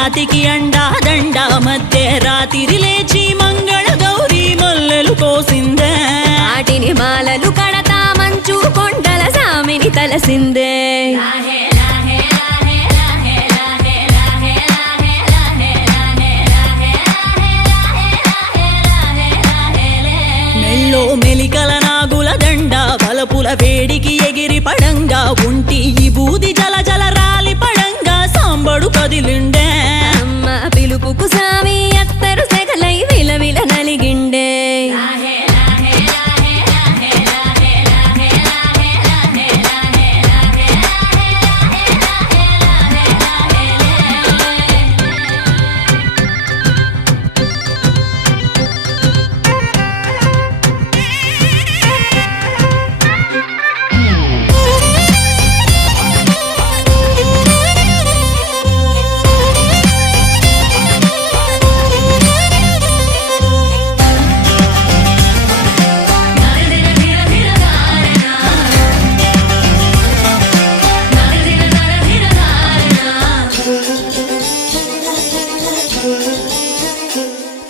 రాతికి అండా దండ మధ్య రాత్రి లేచి మంగళ గౌరీ మల్లెలు కోసిందే వాటిని మాలలు కడతా మంచు కొండల సామిని తలసిందే మెల్లో మెలికల నాగుల దండ బలపుల వేడికి ఎగిరి పడంగా ఉంటి ఈ బూది జల జల రాలి పడంగా సాంబడు కదిలిండే అమ్మ పిలుపుకు సామి అత్తరు సెగలై విలవిల నలిగిండే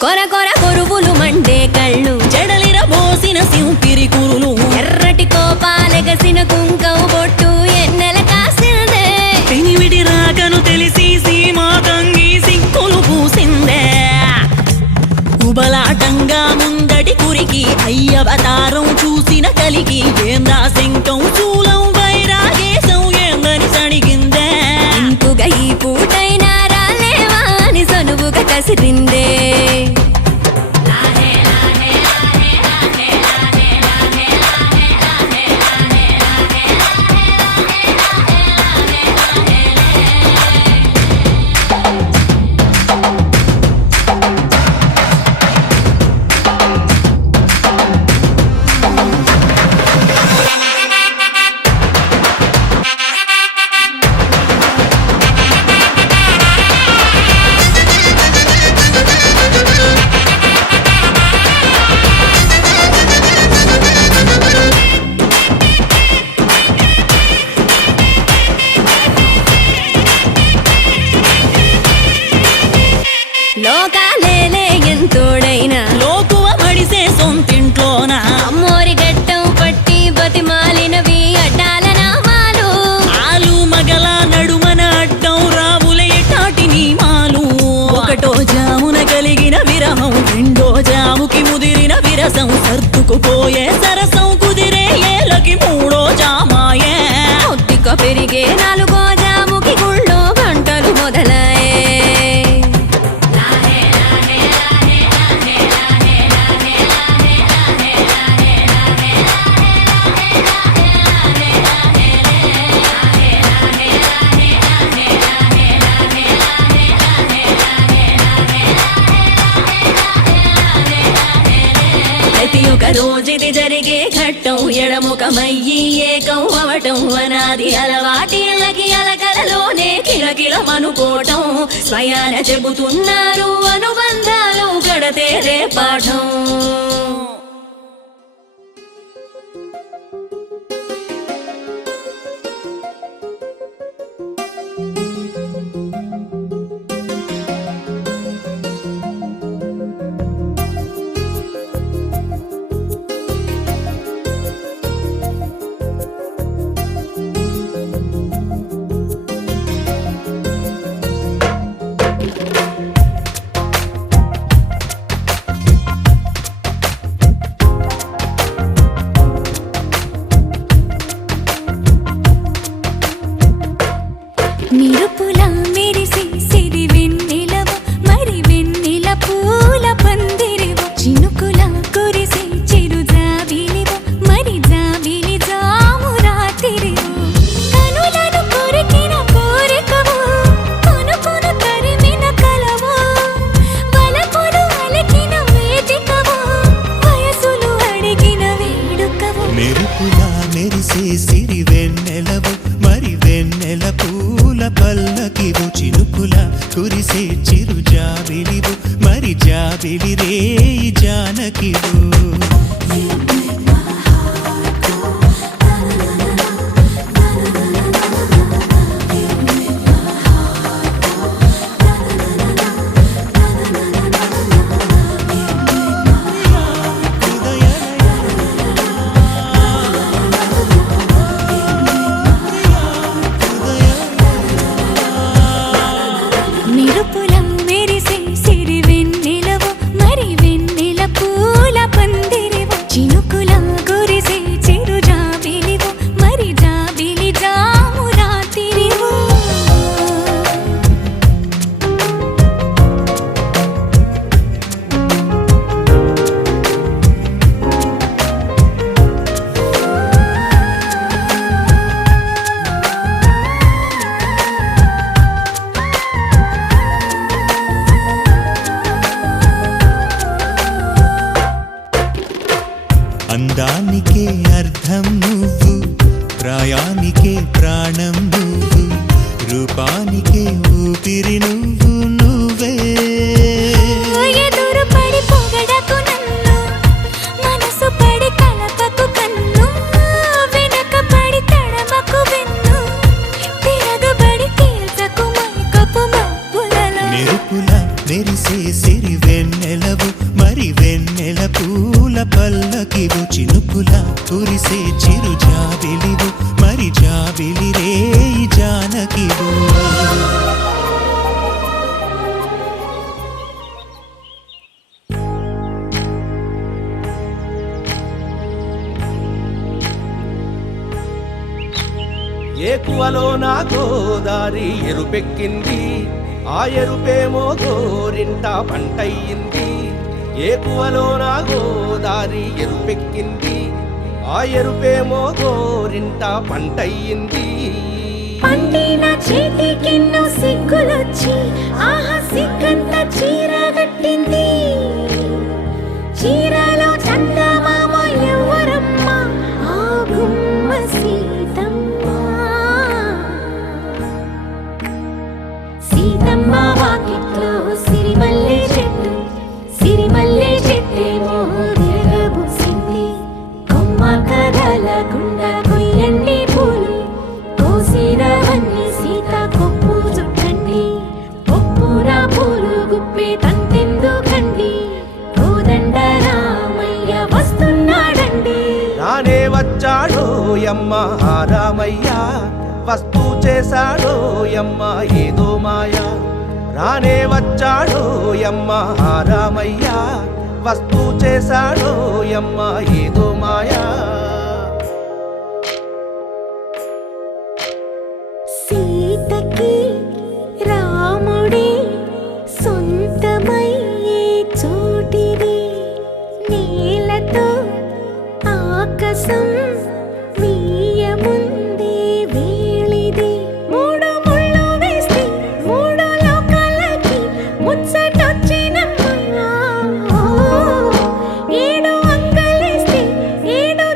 కొర కొర కొరువులు మండే కళ్ళు జడలిర మోసిన సింపిరి కురులు ఎర్రటి కోపాలెగసిన కుంకం బొట్టు ఎన్నెల కాసిందే పెనివిడి రాకను తెలిసి సీమా తంగి సిక్కులు పూసిందే ఉబలాటంగా ముందటి కురికి అయ్యవతారం చూసిన కలిగి ఏందా శంకం శూలం వైరాగేశం ఏందని సణిగిందే ఇంపుగా ఈ పూటైనా రాలేవా అని సనువుగా కసిరిందే లోకాలేలే ఎంతోడైనా లోకువ మడిసే సొంతింట్లోన అమ్మోరి గట్టం పట్టి బతిమాలినవి అడ్డాల నామాలు ఆలు మగల నడుమన అడ్డం రావుల ఎటాటి నీమాలు ఒకటో జామున కలిగిన విరహం రెండో జాముకి ముదిరిన విరసం సర్దుకుపోయే సరసం కుదిరే ఏలకి మూడో జామాయే ఒత్తిక పెరిగే నాలుగో జాముకి గుళ్ళో గంటలు మొదలయ్యే ప్రతి ఒక్క రోజుది జరిగే ఘట్టం ఎడముఖమయ్యి ఏకం అవటం అనాది అలవాటిళ్ళకి అలకలలోనే కిలకిలమనుకోవటం స్వయాన చెబుతున్నారు అనుబంధాలు గడతేరే పాఠం నిరుపులా మెరిసి సిరి వెన్నెలవు మరి వెన్నెల పూల పందిరివు చినుకులా కురిసి చిరు జాబిలివు మరి జాబిలి జాము రాత్రివు కనులను కొరికిన కోరికవు కొనుకొను తరిమిన కలవు వలపులు అలికిన వేదికవు వయసులు అడిగిన వేడుకవు మెరుపులా మెరిసే సిరి వెన్నెలవు మరి వెన్నెల పూల పల్లకివు చినుకుల కురిసే చిరు జాబిలివు మరి జాబిలి రేయి జానకివు మెరుపుల మెరిసే సిరి వెన్నెలవో మరి వెన్నెల పూల పందిరివో చినుకుల కురిసే చిరు జాబిలివో మరి జాబిలి జాము రాత్రివో అందానికే అర్థం నువ్వు, ప్రాయానికే ప్రాణం నువ్వు, రూపానికే ఊపిరి నువ్వు నువ్వే. ఎదురు పడి పొగడకు నన్ను, మనసు పడి కలపకు కన్ను, వెనక పడి తడమకు వెన్ను, తిరగబడి తీర్చకు మైకపు మబ్బులలో. మెరుపుల మెరిసే సిరి వెన్నెలవు మరి వెన్నెల పూల పల్లకివు చినుకుల కురిసే చిరు జాబిలివు మరి జాబిలి రేయి జానకివు. ఏకువలో నా గోదారి ఎరుపెక్కింది, ఆ ఎరుపేమో గోరింట పంటయ్యింది. ఏకువలో నా గోదారి ఎరుపెక్కింది, ఆ ఎరుపేమో గోరింట పంటయ్యింది. పండిన చేతికెన్నో సిగ్గులొచ్చి ఆహా సిగ్గంత చీర కట్టింది. చీరలో చందమామ ఎవరమ్మ, ఆ గుమ్మ సీతమ్మ. సీతమ్మ వాకిట్లో సిరిమల్లె చెట్టు, సిరిమల్లె చెట్టేమో విరగబూసింది. కొమ్మ కదలకుండా కొయ్యండి పూలు, కోసిరవన్నీ సీత కొప్పు చుట్టండి. కొప్పున పూలు గుప్పే తంతెందుకండి, కోదండ రామయ్య వస్తున్నాడండి. రానే వచ్చాడో యమ్మ రామయ్య, వస్తూ చేశాడో యమ్మ ఏదో మాయా. రానే వచ్చాడో యమ్మ రామయ్య, వస్తూ చేశాడో యమ్మ ఏదో మాయా. సీతకి రాముడే సొంతమయ్యే చోటిది, నేలతో ఆకాశం వీయముందే వేళిది. మూడు ముళ్ళు వేస్తే మూడు లోకాలకి ముచ్చటొచ్చినమ్మా. ఏడు అంగలేస్తే ఏడు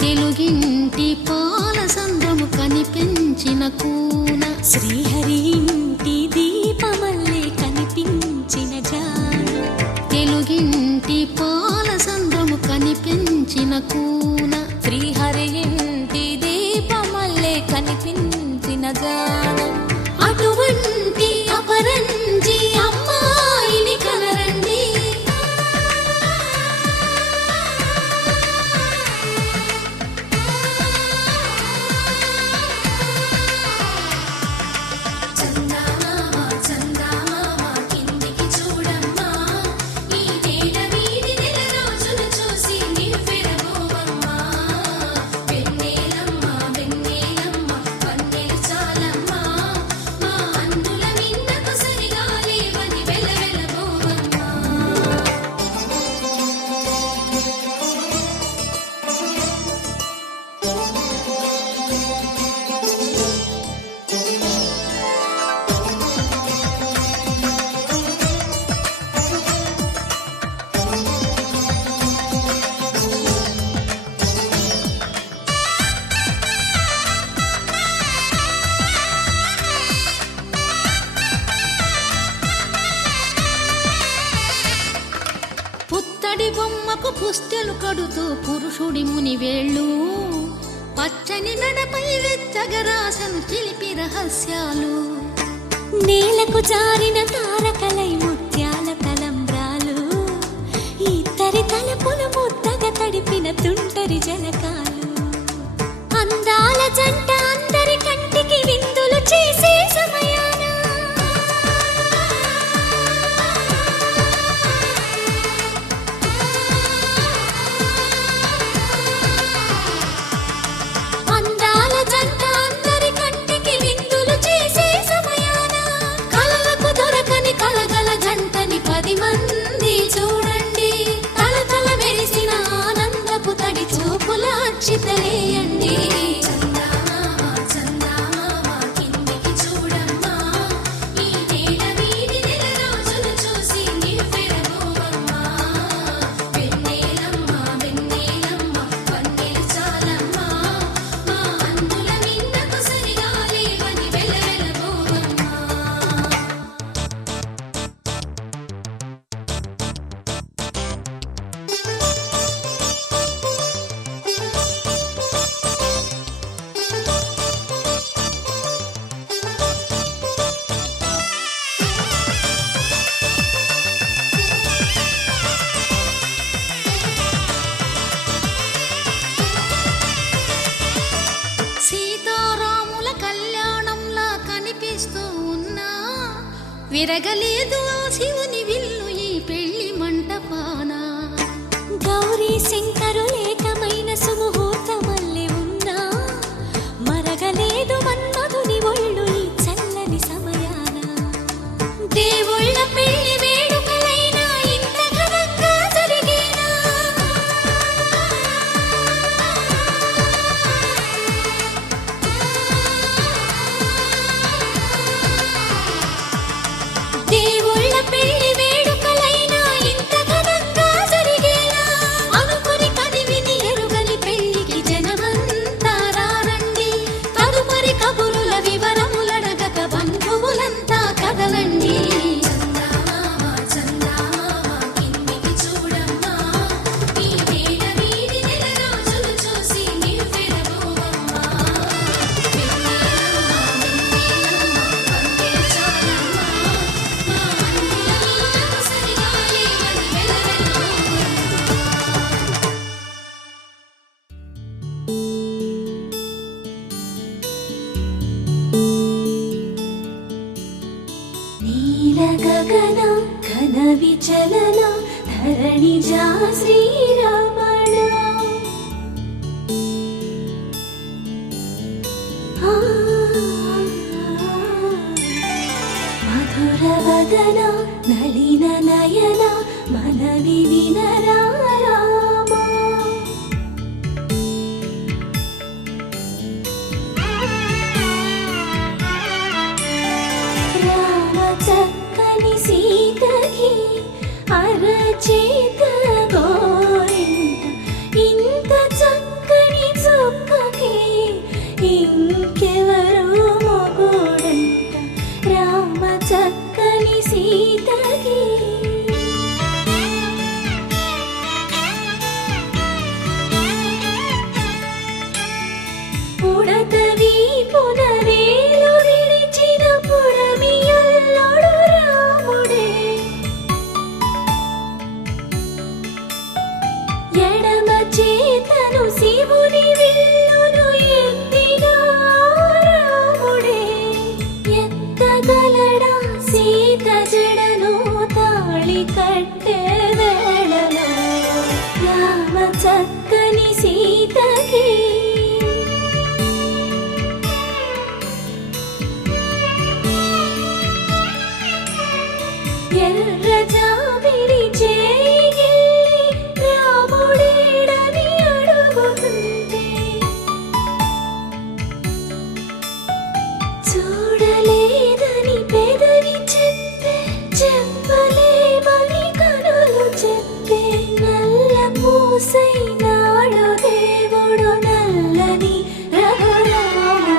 తెలుగింటి పాల సంద్రము కనిపించిన కూన శ్రీహరి ఇంటి దీపమల్లే కనిపించిన జాన తెలుగింటి పాల సంద్రము కనిపించిన కూన శ్రీహరి ఇంటి దీపమల్లే కనిపించిన జాన అటువంటి అపరంజి అమ్మాయిని కనరండి చందమామ చందమామ కిందికి చూడమ్మా ఈ నేల వీడి నెల రోజులు చూసి నివ్వెరబోవమ్మా వెన్నెలమ్మ వెన్నెలమ్మ వన్నెలు చాలమ్మా మా అందుల మిన్నకు సరిగా లేవని వెలవెలబోవమ్మా పుత్తడి బొమ్మకు పుస్తెలు కడుతూ పురుషుడి ముని వేళ్ళు పచ్చని మెడపై వెచ్చగరాసను చిలిపి రహస్యాలు నేలకు జారిన తారకలై ముత్యాల తలంబ్రాలు ఇద్దరి తలపులు ముద్దగా తడిపిన తుంటరి జలకాలు అందాల జంట అందరి కంటికి విందులు చేసే సమయాన అందాల జంట అందరి కంటికి విందులు చేసే సమయాన కలలకు దొరకని కలగల జంటని 10 మంది చూడండి తలతల మెరిసిన ఆనందపు తడి చూపుల అక్షితలేయండి చందమామ చందమామ కిందికి చూడమ్మా ఈ నేల వీడి నెల రోజులు చూసి నివ్వెరబోవమ్మా వెన్నెలమ్మ వెన్నెలమ్మ వన్నెలు చాలమ్మా మా అందుల మిన్నకు సరిగా లేవని వెలవెలబోవమ్మా సీతారాముల కళ్యాణంలా కనిపిస్తూ ఉన్నా విరగలేదు ఆ శివుని విల్లు ఈ పెళ్లి మంటపాన గౌరీ శంకరులేకమైన సుముహూర్తమల్లె ఉన్నా మరగలేదు మన్మధుని ఒళ్ళు ఈ చల్లని సమయాన దేవుళ్ళ పెళ్లి వేడుకలైనా ఇంత ఘనంగా జరిగేనా దేవుళ్ళ పెళ్లి వేడుకలైనా ఇంత ఘనంగా జరిగేనా అనుకుని కదివిని ఎరుగని పెళ్లికి జనమంతా రారండి తదుపరి కబురుల వివరములడగక బంధువులంతా కదలండి చందమామ చందమామ కిందికి చూడమ్మా ఈ నేల వీడి నెల రోజులు చూసి నివ్వెరబోవమ్మా వెన్నెలమ్మ వెన్నెలమ్మ వన్నెలు చాలమ్మా మా అందుల మిన్నకు సరిగా లేవని వెలవెలబోవమ్మా నీల గగన ఘన విచలన ధరణి జా శ్రీరమణ మధుర వదన నళిన నయన మనవి వినరా రామా రామ చక్కని సీతకి అరచేత గోరింట ఇంత చక్కని పుడతవి పునవేలు విడిచిన పుడమియల్లోడు రాముడే ఎడమ చేతను శివుని విల్లును ఎత్తిన రాముడే ఎత్తగలడా సీత జడను తాళి కట్టే వేళలో రామ చక్కని సీతకి ఎర్ర జాబిలి చేయి రాముడేడని అడుగుతుంటే చూడలేదని పెదవి చెప్పే చెప్పలేమని కనులు చెప్పే నల్ల పూసైనాడు దేవుడు నల్లని రఘురాముడు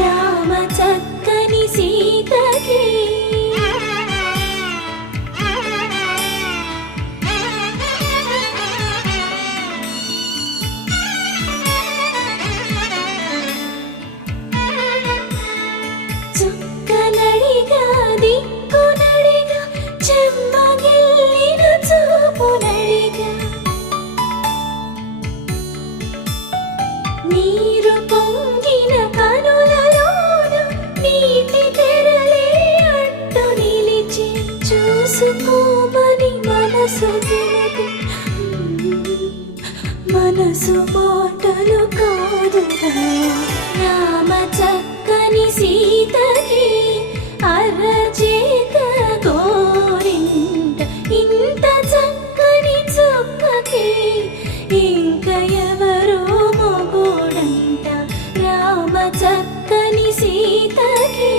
రామ చక్కని సీతకి చుక్కనడిగా దిక్కునడిగా చెమ్మగిల్లిన చూపునడిగా నీరు పొంగిన కనులలోన నీటి తెరలే అడ్డు నిలిచి చూసుకోమని మనసు తెలుగు మనసు మాటలు కాదుగా రామ చక్కని సీతకి అరచేత గోరింట ఇంత చక్కని చుక్కకి ఇంక ఎవరో మొగుడంట రామ చక్కని సీతకి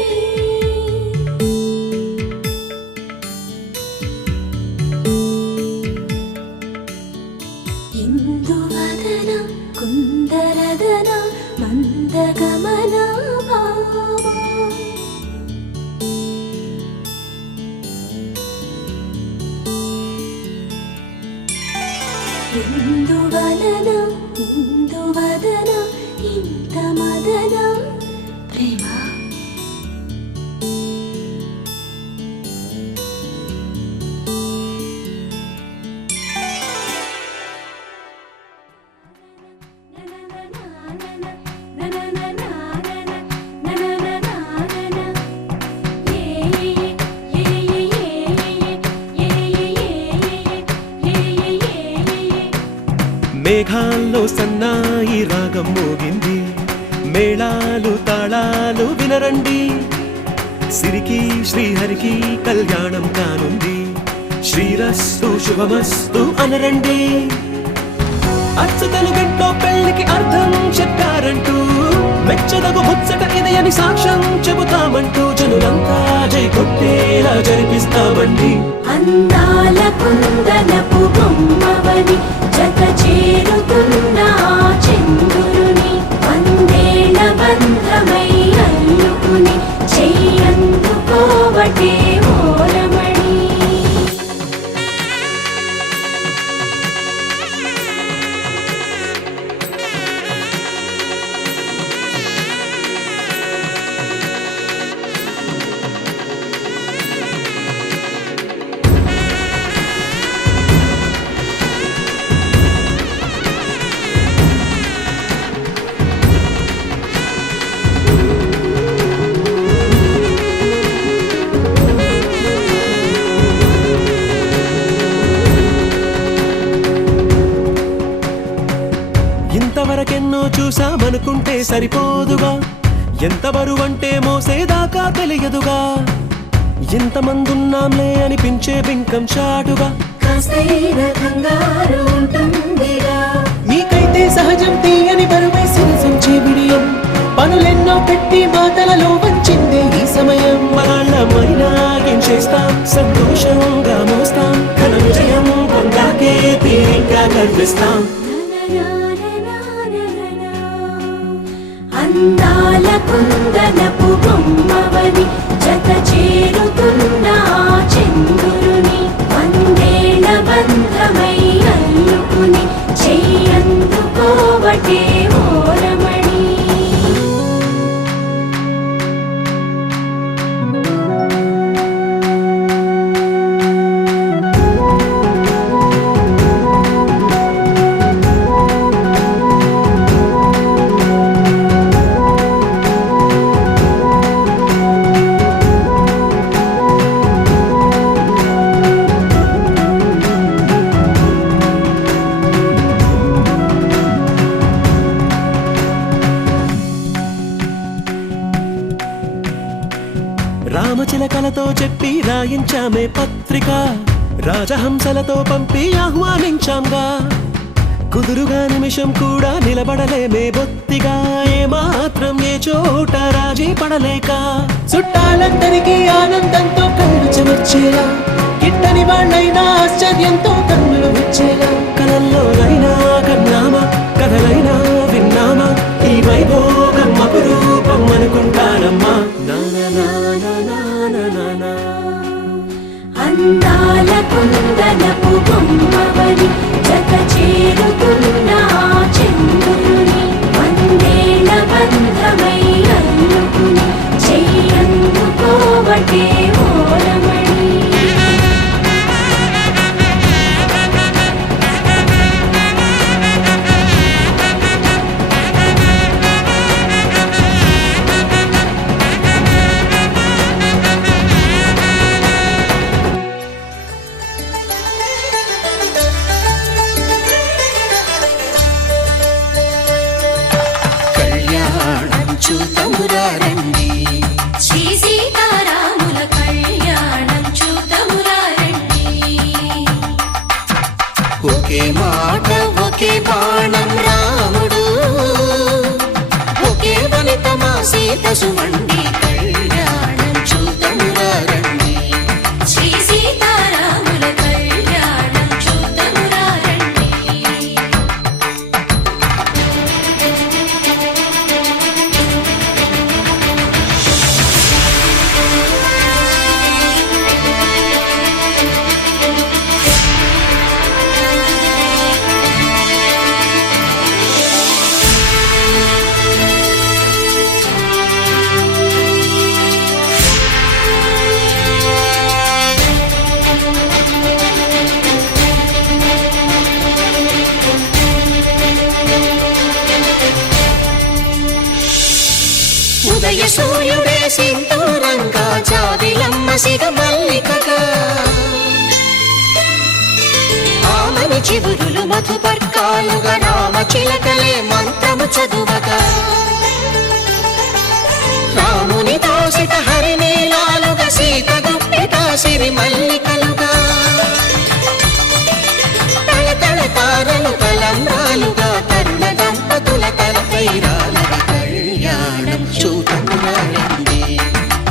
ఇందువదన కుందరదన మందగమన భామ ఇందువలన ఇందువదన ఇంత మదన ప్రేమ మేఘాల్లో సన్నాయి రాగం మోగింది మేళాలు తాళాలు వినరండి సిరికి శ్రీహరికి కళ్యాణం కానుంది శ్రీరస్తు శుభమస్తు అనరండి అచ్చతలు గంటో పెళ్లికి అర్థం చెప్పారంటూ మెచ్చదగు ముచ్చట ఇది అని సాక్ష్యం చెబుతామంటూ జనులంతా జై కొట్టేలా జరిపిస్తామండి అందాల కుందనపు బొమ్మవని జత చేరుతున్న చంద్రుని వందేళ్ల బంధమై అల్లుకుని చెయ్యందుకోవటే ఓరమణి ఇంతవరకెన్నో చూసామనుకుంటే సరిపోదుగా ఎంత బరువంటే మోసేదాకా తెలియదుగా ఇంతమందున్నాంలే అనిపించే బింకం చాటుగా మీకైతే సహజం తీయని బరువై సంచే బిడియం పనులెన్నో పెట్టి మాటలలో వంచిందే ఈ సమయం వాళ్ళమైనా ఏం చేస్తాం సంతోషంగా మోస్తాం ఘన విజయం పొందాకే తీరిగ్గా గర్విస్తాం అందాల కుందనపు బొమ్మవని జత చేరుతున్న చంద్రుని వందేళ్ల బంధమై అల్లుకుని చెయ్యందుకోవటే ఓరమణి రామచిలకలతో చెప్పి రాయించామే పత్రిక, రాజహంసలతో పంపి ఆహ్వానించాంగా. కుదురుగా నిమిషం కూడా నిలబడలేమే బొత్తిగా, ఏమాత్రం ఏ చోట రాజీ పడలేక. చుట్టాలందరికీ ఆనందంతో కళ్ళు చెమర్చేలా, గిట్టని వాళ్ళైనా ఆశ్చర్యంతో కన్నులు వచ్చేలా. కలల్లోనైనా కన్నామా, కథలైనా విన్నామా, ఈ వైభోగం అపురూపం అనుకుంటానమ్మా. అందాల కుందనపు బొమ్మవని జత చేరుతున్న చంద్రుని, వందేళ్ల బంధమై అల్లుకుని చెయ్యందుకోవటే ఓరమణి. చూతమురారండి, శ్రీ సీతారాముల కళ్యాణం చూతమురారండి. ఒకే మాట ఒకే బాణం రాముడు, ఒకే వనిత మా సీత సుమండి, కళ్యాణం చూతమురారండి. శ్రీ సీతారాముల కళ్యాణం చూతమురారండి. ఉదయ సూర్యుడే సింధూరంగా, జాబిలమ్మ సిగ మల్లికగా, ఆమని చివురులు మధుపర్కాలుగా, రామ చిలకలే మంత్రము చదువగా. రాముని దోసిట హరినీలాలుగా, సీత గుప్పిట సిరి మల్లికలుగా, తల తల తారలు తలంబ్రాలుగా, తరుణ దంపతుల తలపైరాలుగా, కళ్యాణం చూతమురారండి.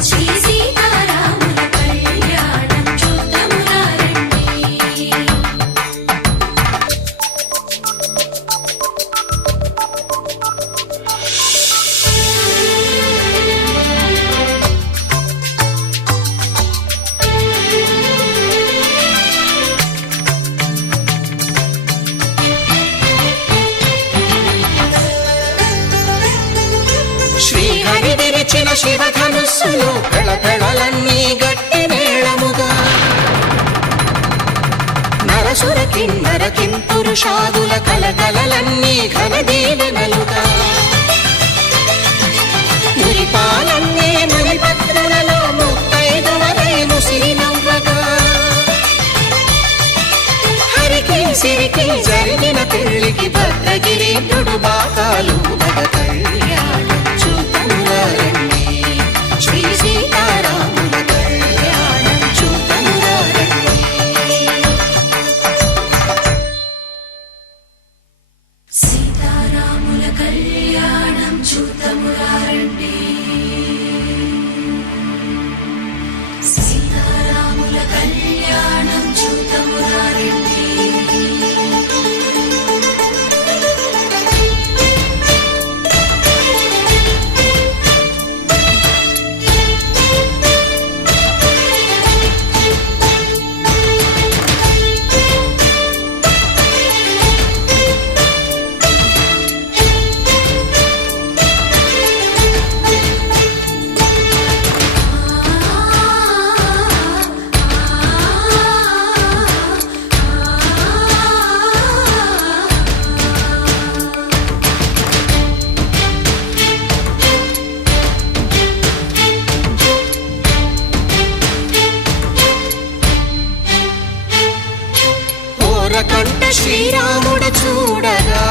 శ్రీ సీతారాముల కళ్యాణం చూతమురారండి. శ్రీహరి విరిచిన శివధనుస్సులో కళకళలన్నీ గట్టి మేళముగా, నరసుర కిన్నర కింపురుషాదుల కలకలలన్నీ ఘన దీవెనలుగా, మురిపాలన్నీ మణిపత్రులలో ముత్తైదువలై ముసిరి నవ్వగా, హరికి సిరికి జరిగిన పెళ్లికి భద్రగిరీంద్రుడు బాకాలు మగ, కళ్యాణం చూతమురారండి. శ్రీ సీతారాముల కళ్యాణం చూతమురారండి. సీతారాముల కళ్యాణం చూతమురారండి. సీతారాముల కళ్యాణం చూతమురారండి. కంట శ్రీరాముడు చూడగా,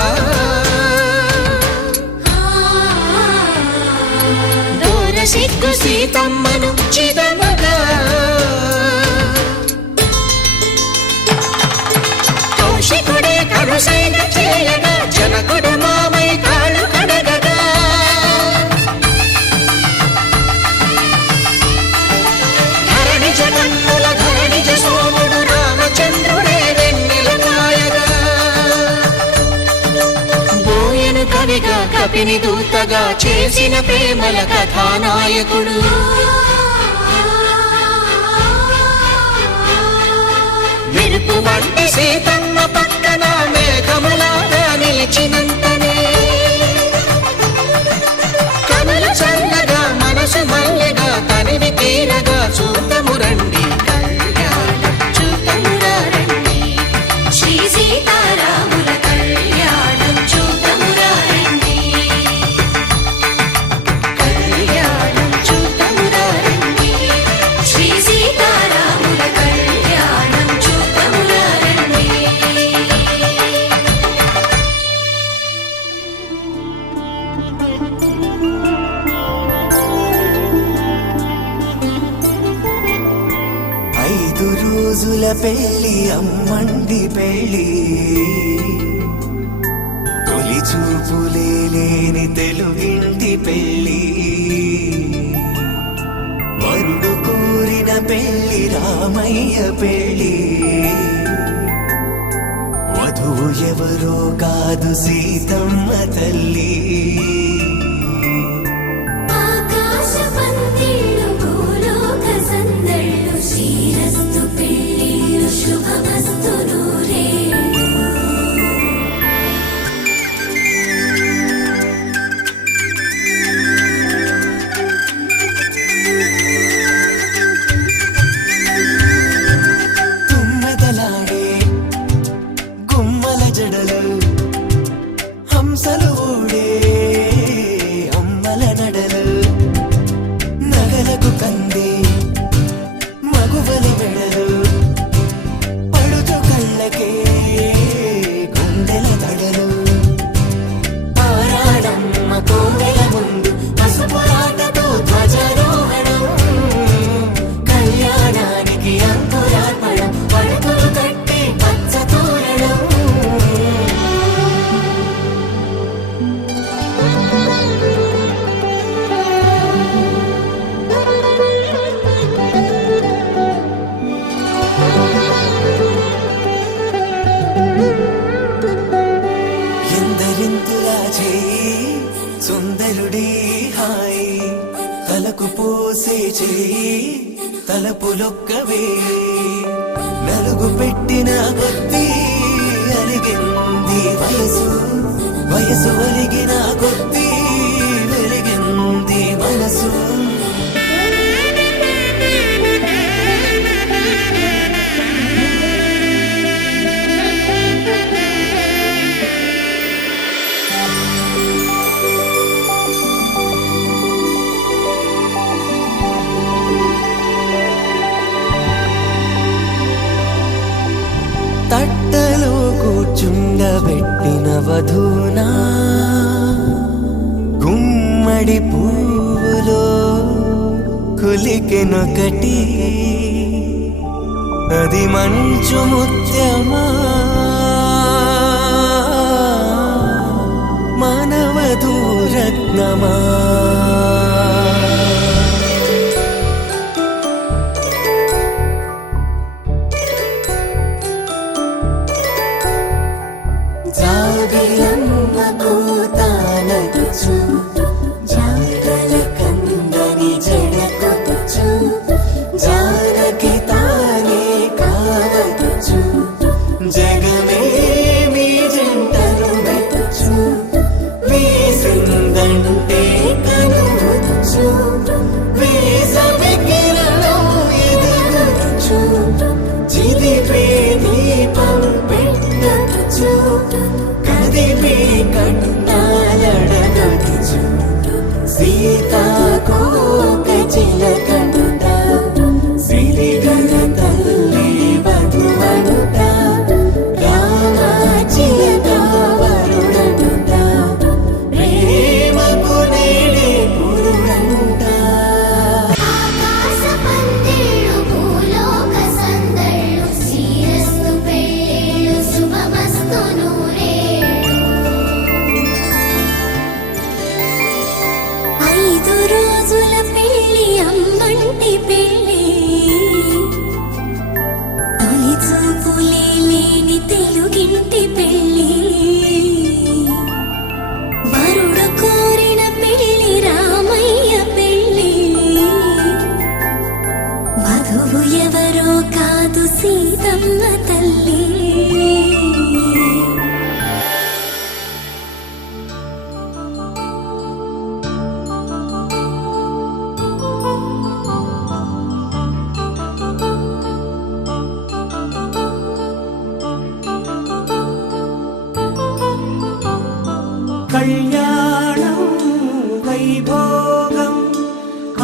దూర సిగ్గు సీతమ్మను చిదమ చేయగా జనకుడు మామై కాళ్ళు కడగగా ధరణి జగన్నుల ధరణిజ సోముడు రామచంద్రుడే వెన్నెల కాయగా బోయను కవిగా కపిని దూతగా చేసిన ప్రేమల కథానాయకుడు మెరుపు వంటి సీతమ్మ పక్కన మేఘములాగా నిలిచినంతనే కనులు చల్లగా మనసు మల్లెగా తనివి తీరగా చూతము రండి కళ్యాణం చూతమురా రండి శ్రీ సీతారాముల కళ్యాణం చూతమురా రండి కళ్యాణం చూతమురా రండి శ్రీ సీతారాముల కళ్యాణం చూతమురా రండి ఐదు రోజుల పెళ్లి అమ్మండి పెళ్లి తొలి చూపులే లేని తెలుగింటి పెళ్లి వరుడు కోరిన పెళ్లి రామయ్య పెళ్లి వధువు ఎవరో కాదు సీతమ్మ తల్లి ఆకాశ పందిళ్ళు భూలోక సందళ్ళు శ్రీరస్తు పెళ్ళిళ్ళు శుభమస్తు నూరేళ్ళు తుమ్మెదలాడే గుమ్మల జడలు హంసలు ఊడే అమ్మల నడలు నగలకు కంది మగువల వెడలు పడుచు కళ్ళకే గుండెల తడలు ఆరాడమ్మ కోవెల ముందు పసుపు ఆటతో ధ్వజారోహణం కళ్యాణానికి అంకురార్పణం పడుకులు కట్టి పచ్చ తోరణం ఎందరింతులా చేయి సుందరుడి హాయి తలకు పోసే చేయి తలపులొక్కవే నలుగు పెట్టిన కొద్దీ అలిగింది వయసు వయసు ఒలిగిన కొద్దీ వెలిగింది మనసు తట్టలో కూర్చుండబెట్టిన వధూనా గుమ్మడి పువ్వులో కులికెనొకటి అది మంచు ముత్యమా మానవధూ రత్నమా జాబిలమ్మ కూతానదుచు జాడల కందని జడకొతుచు జానకి తానే కావతుచు జగమే మీ జంటను వెతుచు వీసిందంటే కన అమ్మంటి పెళ్ళి తొలి చూపులే లేని తెలుగింటి పెళ్ళి వరుడు కోరిన పెళ్ళి రామయ్య పెళ్ళి వధువు ఎవరో కాదు సీతమ్మ తల్లి కళ్యాణం వైభోగం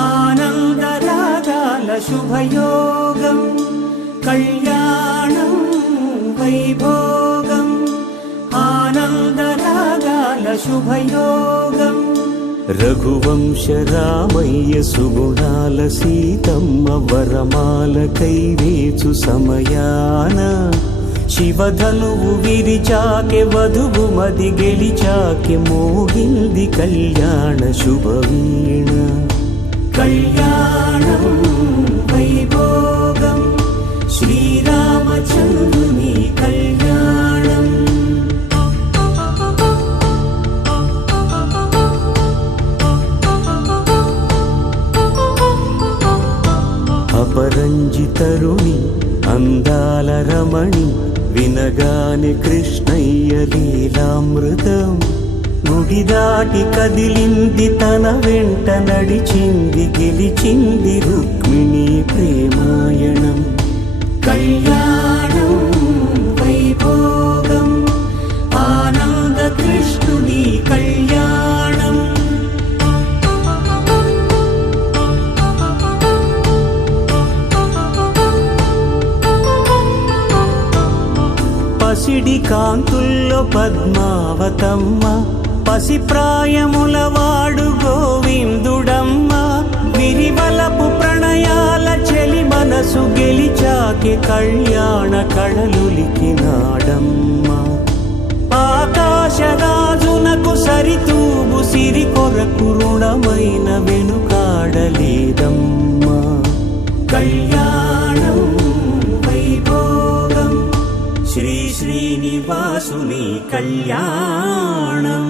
ఆనందరాగాల శుభయోగం కళ్యాణం వైభోగం ఆనందరాగాల శుభయోగం రఘువంశ రామయ్య సుగుణాల సీతమ్మ వరమాల కైవేచు సమయాన శివధనువు విరిచాకె వధువు మది గెలిచాకె మోగింది కళ్యాణ శుభవీణ కళ్యాణం వైభోగం శ్రీరామచంద్రుని కళ్యాణం అపరంజి తరుణి అందాల రమణి వినగాని కృష్ణయ్య లీలామృతం గుడి దాటి కదిలింది తన వెంట నడిచింది గెలిచింది రుక్మిణి ప్రేమాయణం కళ్యాణం వైభోగం ఆనంద కృష్ణుని కళ్యాణం పసిడి కాంతుల్లో పద్మావతమ్మ పసిప్రాయముల వాడు గోవిందుడమ్మ విరివలపు ప్రణయాల చెలి మనసు గెలిచాకి కళ్యాణ కళలులికినాడమ్మ ఆకాశరాజునకు సరితూబు సిరి కొరకు రుణమైన వెనుకాడలేదమ్మా కళ్యాణం వైభోగం శ్రీ శ్రీనివాసుని కళ్యాణం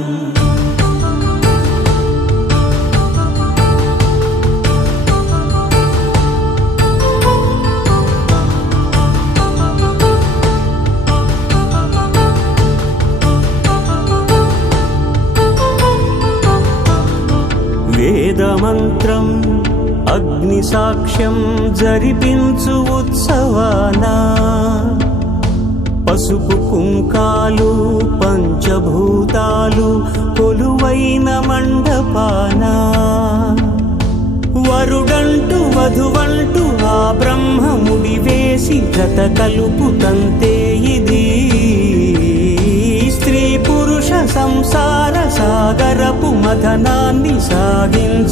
వేదమంత్రం అగ్ని సాక్ష్యం జరిపించు ఉత్సవానా పసుపు కుంకాలు పంచభూతాలు కొలువైన మండపాన వరుడంటూ వధువంటూ ఆ బ్రహ్మముడి వేసి జత కలుపుతంతే ఇది స్త్రీ పురుష సంసార సాగరపు మథనాన్ని సాగించమంటున్నది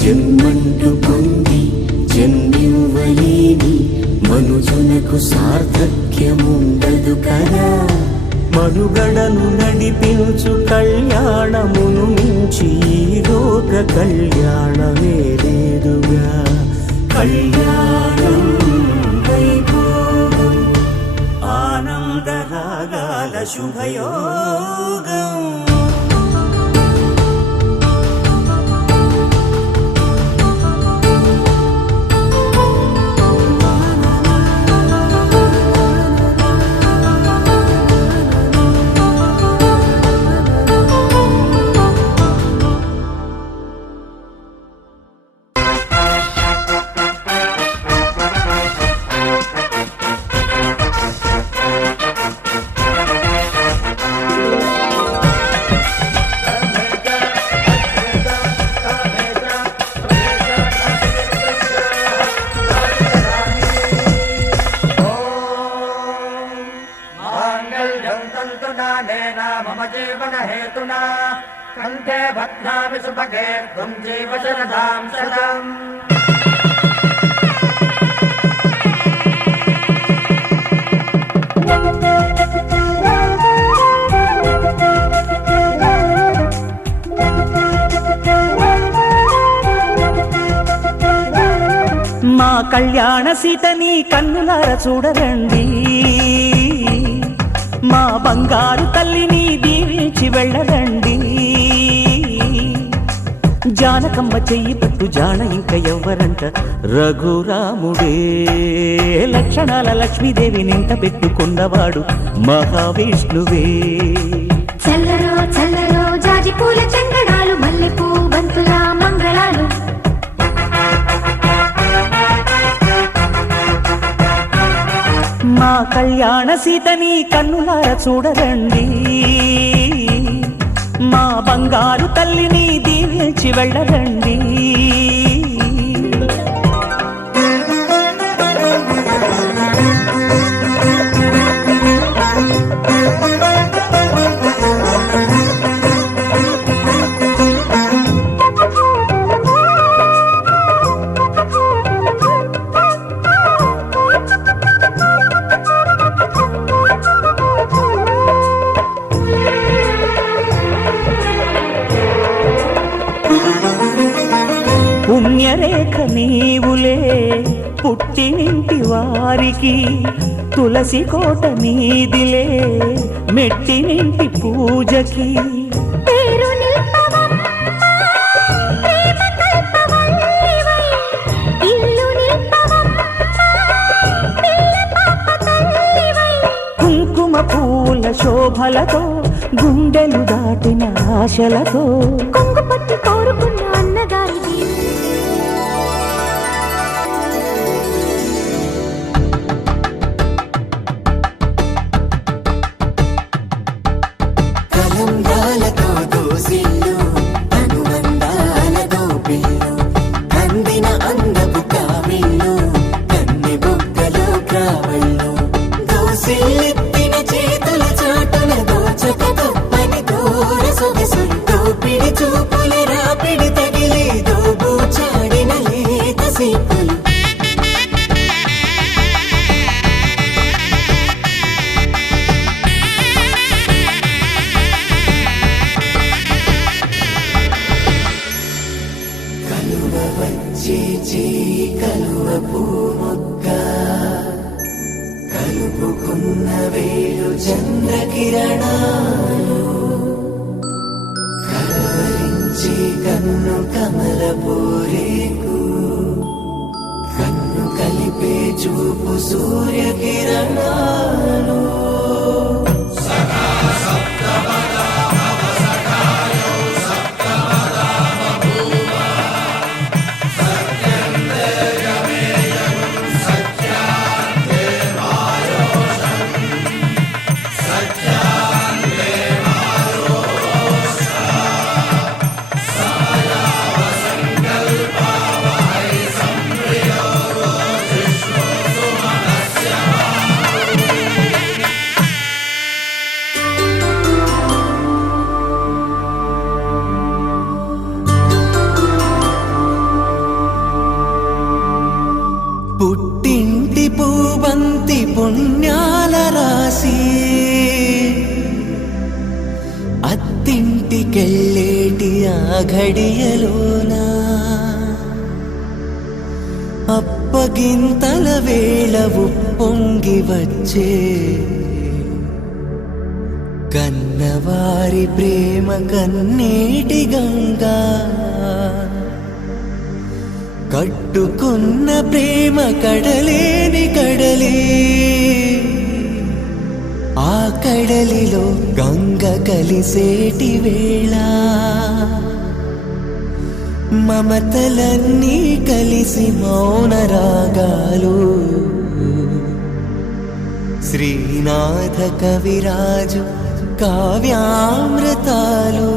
జన్మంటూ పొంది జన్మివ్వలేని మనుజునకు సార్థక్యముండదు కదా మనుగడను నడిపించు కళ్యాణమును మించి ఈ లోక కళ్యాణమే లేదుగా కళ్యాణం వైభోగం ఆనందరాగాల శుభయోగం कंठे भद्रामि सुभगे त्वं जीव शरदां शतम् కళ్యాణ సీతని కన్నులార చూడరండి, మా బంగారు తల్లిని దీవించి వెళ్ళరండి. జానకమ్మ చెయ్యి పట్టు జాన ఇంక ఎవ్వరంట, రఘురాముడే లక్షణాల లక్ష్మీదేవి నింట పెట్టుకున్నవాడు మహావిష్ణువే. చల్లరో చల్లరో జాజి పూల చందనాలు, మల్లెపూ బంతుల మంగళాలు. మా కళ్యాణ సీతని కన్నులార చూడరండి, మా బంగారు తల్లిని దీవించి వెళ్ళరండి. పుణ్యరేఖ నీవులే పుట్టినింటి వారికి, తులసి కోట నీదిలే మెట్టినింటి పూజకి. పేరు నిల్పవమ్మ, ప్రేమ కల్పవల్లివై, ఇల్లు నిల్పవమ్మ, పిల్ల పాప తల్లివై. కుంకుమ పూల శోభలతో గుండెలు దాటిన ఆశలతో, కొంగు పట్టి కోరుకున్న అన్నగారిది. కలంబ్రాలతో దోసిల్లు, అనుబంధాలతో పిల్లు, అందిన అందపు కావిళ్ళు, కన్నె బొగ్గలో క్రావళ్ళు. దోసిల్లెత్తిన చేతుల చాటున దోచక తప్పని దూర సొగసులు, దోపిడి చూపుల రాపిడి తగిలి దోబూచాడిన లేత సీపులు. కలువ వచ్చే చేయి కలువ పూమొక్క, కలుపుకున్న వేలు చంద్రకిరణాలు, కలవరించి కన్ను కమల పూరేకు, కన్ను కలిపే చూపు సూర్యకిరణాలు. పుట్టింటి పూబంతి పుణ్యాల రాసి, అత్తింటికెళ్ళేటి ఆ ఘడియలోనా, అప్పగింతల వేళ ఉప్పొంగి వచ్చే కన్నవారి ప్రేమ కన్నీటి గంగా. కట్టుకున్న ప్రేమ కడలేని కడలి, ఆ కడలిలో గంగ కలిసేటి వేళ, మమతలన్నీ కలిసి మౌన రాగాలు. శ్రీనాథ కవిరాజు కావ్యామృతాలు.